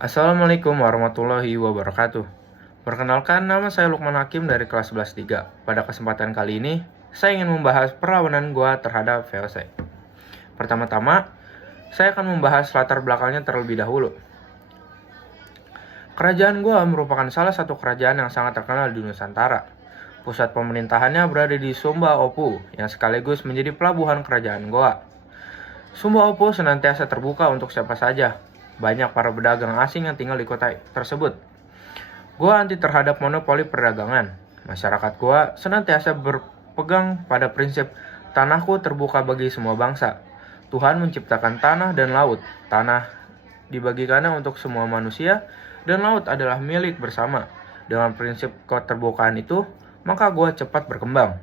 Assalamualaikum warahmatullahi wabarakatuh. Perkenalkan, nama saya Lukman Hakim dari kelas 11-3. Pada kesempatan kali ini, saya ingin membahas perlawanan gua terhadap VOC. Pertama-tama, saya akan membahas latar belakangnya terlebih dahulu. Kerajaan Goa merupakan salah satu kerajaan yang sangat terkenal di Nusantara. Pusat pemerintahannya berada di Sumba Opu, yang sekaligus menjadi pelabuhan kerajaan Goa. Sumba Opu senantiasa terbuka untuk siapa saja. Banyak para pedagang asing yang tinggal di kota tersebut. Goa anti terhadap monopoli perdagangan. Masyarakat Goa senantiasa berpegang pada prinsip tanahku terbuka bagi semua bangsa. Tuhan menciptakan tanah dan laut. Tanah dibagikannya untuk semua manusia dan laut adalah milik bersama. Dengan prinsip keterbukaan itu, maka Goa cepat berkembang.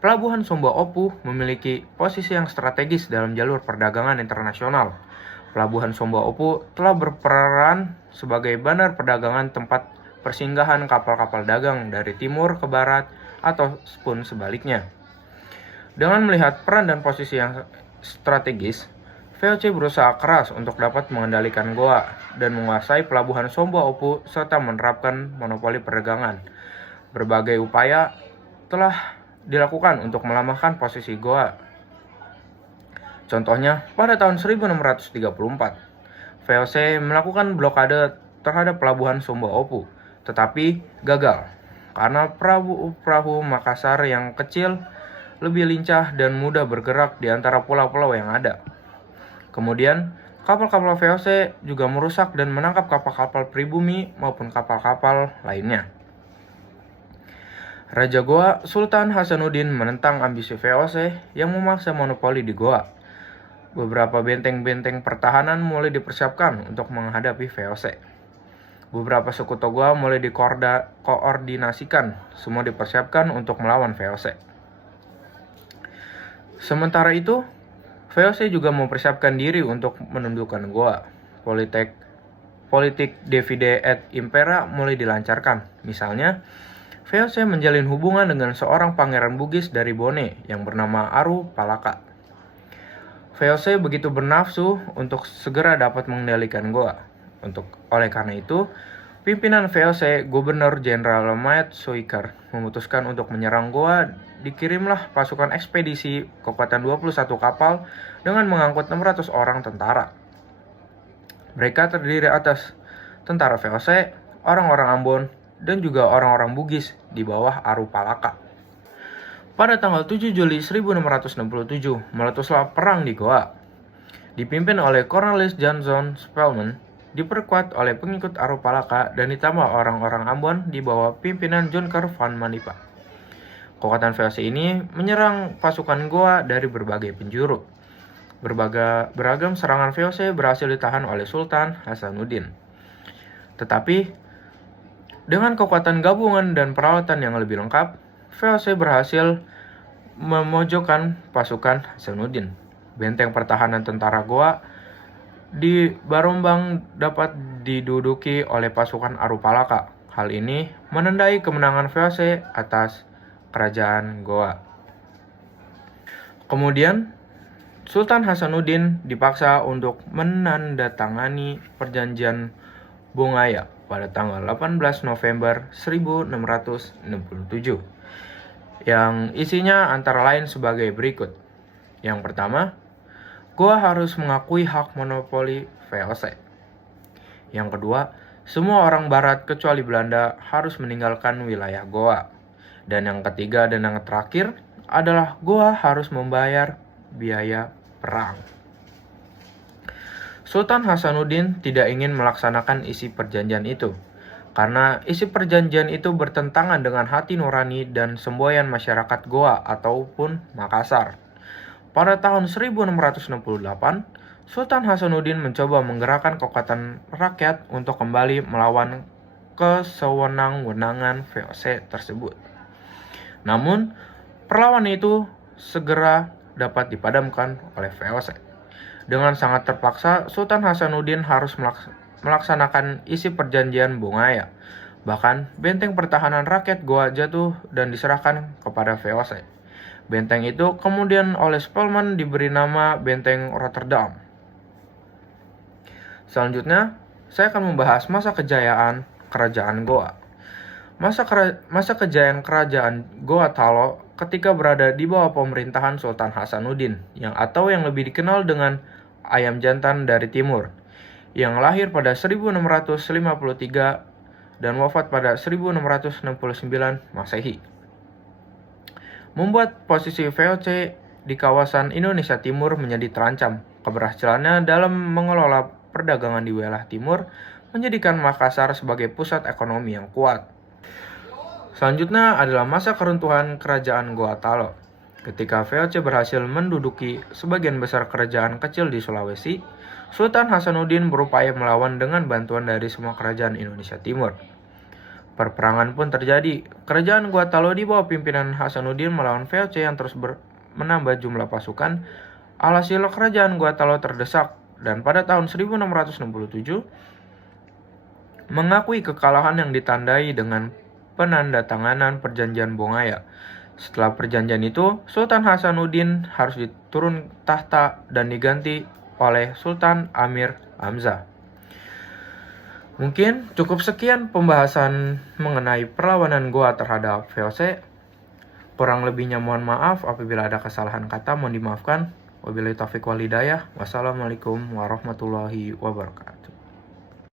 Pelabuhan Sumba Opu memiliki posisi yang strategis dalam jalur perdagangan internasional. Pelabuhan Sumba Opu telah berperan sebagai bandar perdagangan tempat persinggahan kapal-kapal dagang dari timur ke barat ataupun sebaliknya. Dengan melihat peran dan posisi yang strategis, VOC berusaha keras untuk dapat mengendalikan Goa dan menguasai pelabuhan Sumba Opu serta menerapkan monopoli perdagangan. Berbagai upaya telah dilakukan untuk melemahkan posisi Goa. Contohnya, pada tahun 1634, VOC melakukan blokade terhadap pelabuhan Sumba Opu, tetapi gagal karena perahu Makassar yang kecil lebih lincah dan mudah bergerak di antara pulau-pulau yang ada. Kemudian, kapal-kapal VOC juga merusak dan menangkap kapal-kapal pribumi maupun kapal-kapal lainnya. Raja Goa, Sultan Hasanuddin menentang ambisi VOC yang memaksa monopoli di Goa. Beberapa benteng-benteng pertahanan mulai dipersiapkan untuk menghadapi VOC. Beberapa suku Togoa mulai dikoordinasikan, semua dipersiapkan untuk melawan VOC. Sementara itu, VOC juga mempersiapkan diri untuk menundukkan Goa. Politik divide et impera mulai dilancarkan. Misalnya, VOC menjalin hubungan dengan seorang pangeran Bugis dari Bone yang bernama Aru Palaka. VOC begitu bernafsu untuk segera dapat mengendalikan Goa. Oleh karena itu, pimpinan VOC, Gubernur Jenderal Mayat Soikar, memutuskan untuk menyerang Goa. Dikirimlah pasukan ekspedisi kekuatan 21 kapal dengan mengangkut 600 orang tentara. Mereka terdiri atas tentara VOC, orang-orang Ambon, dan juga orang-orang Bugis di bawah Aru Palaka. Pada tanggal 7 Juli 1667, meletuslah perang di Goa. Dipimpin oleh Cornelis Johnson Spelman, diperkuat oleh pengikut Aru Palaka dan ditambah orang-orang Ambon di bawah pimpinan Jonker van Manipa. Kekuatan VOC ini menyerang pasukan Goa dari berbagai penjuru. Beragam serangan VOC berhasil ditahan oleh Sultan Hasanuddin. Tetapi, dengan kekuatan gabungan dan peralatan yang lebih lengkap, VOC berhasil memojokkan pasukan Hasanuddin. Benteng pertahanan tentara Goa di Barombang dapat diduduki oleh pasukan Aru Palaka. Hal ini menandai kemenangan VOC atas kerajaan Goa. Kemudian, Sultan Hasanuddin dipaksa untuk menandatangani perjanjian Bongaya pada tanggal 18 November 1667 yang isinya antara lain sebagai berikut. Yang pertama, Goa harus mengakui hak monopoli VOC. Yang kedua, semua orang barat kecuali Belanda harus meninggalkan wilayah Goa. Dan yang ketiga dan yang terakhir adalah Goa harus membayar biaya perang. Sultan Hasanuddin tidak ingin melaksanakan isi perjanjian itu, karena isi perjanjian itu bertentangan dengan hati nurani dan semboyan masyarakat Goa ataupun Makassar. Pada tahun 1668, Sultan Hasanuddin mencoba menggerakkan kekuatan rakyat untuk kembali melawan kesewenang-wenangan VOC tersebut. Namun, perlawanan itu segera dapat dipadamkan oleh VOC. Dengan sangat terpaksa, Sultan Hasanuddin harus melaksanakan isi perjanjian Bongaya. Bahkan, benteng pertahanan rakyat Goa jatuh dan diserahkan kepada VOC. Benteng itu kemudian oleh Spelman diberi nama Benteng Rotterdam. Selanjutnya, saya akan membahas masa kejayaan Kerajaan Goa. Masa kejayaan Kerajaan Goa Talo ketika berada di bawah pemerintahan Sultan Hasanuddin, yang lebih dikenal dengan Ayam Jantan dari Timur, yang lahir pada 1653 dan wafat pada 1669 Masehi. Membuat posisi VOC di kawasan Indonesia Timur menjadi terancam. Keberhasilannya dalam mengelola perdagangan di wilayah timur menjadikan Makassar sebagai pusat ekonomi yang kuat. Selanjutnya adalah masa keruntuhan Kerajaan Goa Talo. Ketika VOC berhasil menduduki sebagian besar kerajaan kecil di Sulawesi, Sultan Hasanuddin berupaya melawan dengan bantuan dari semua kerajaan Indonesia Timur. Perperangan pun terjadi. Kerajaan Goa Talo di bawah pimpinan Hasanuddin melawan VOC yang terus menambah jumlah pasukan. Alhasil kerajaan Goa Talo terdesak dan pada tahun 1667 mengakui kekalahan yang ditandai dengan penandatanganan Perjanjian Bongaya. Setelah perjanjian itu, Sultan Hasanuddin harus diturun tahta dan diganti oleh Sultan Amir Hamzah. Mungkin cukup sekian pembahasan mengenai perlawanan Goa terhadap VOC. Kurang lebihnya mohon maaf apabila ada kesalahan kata, mohon dimaafkan. Wabillahi taufiq wal hidayah. Wassalamualaikum warahmatullahi wabarakatuh.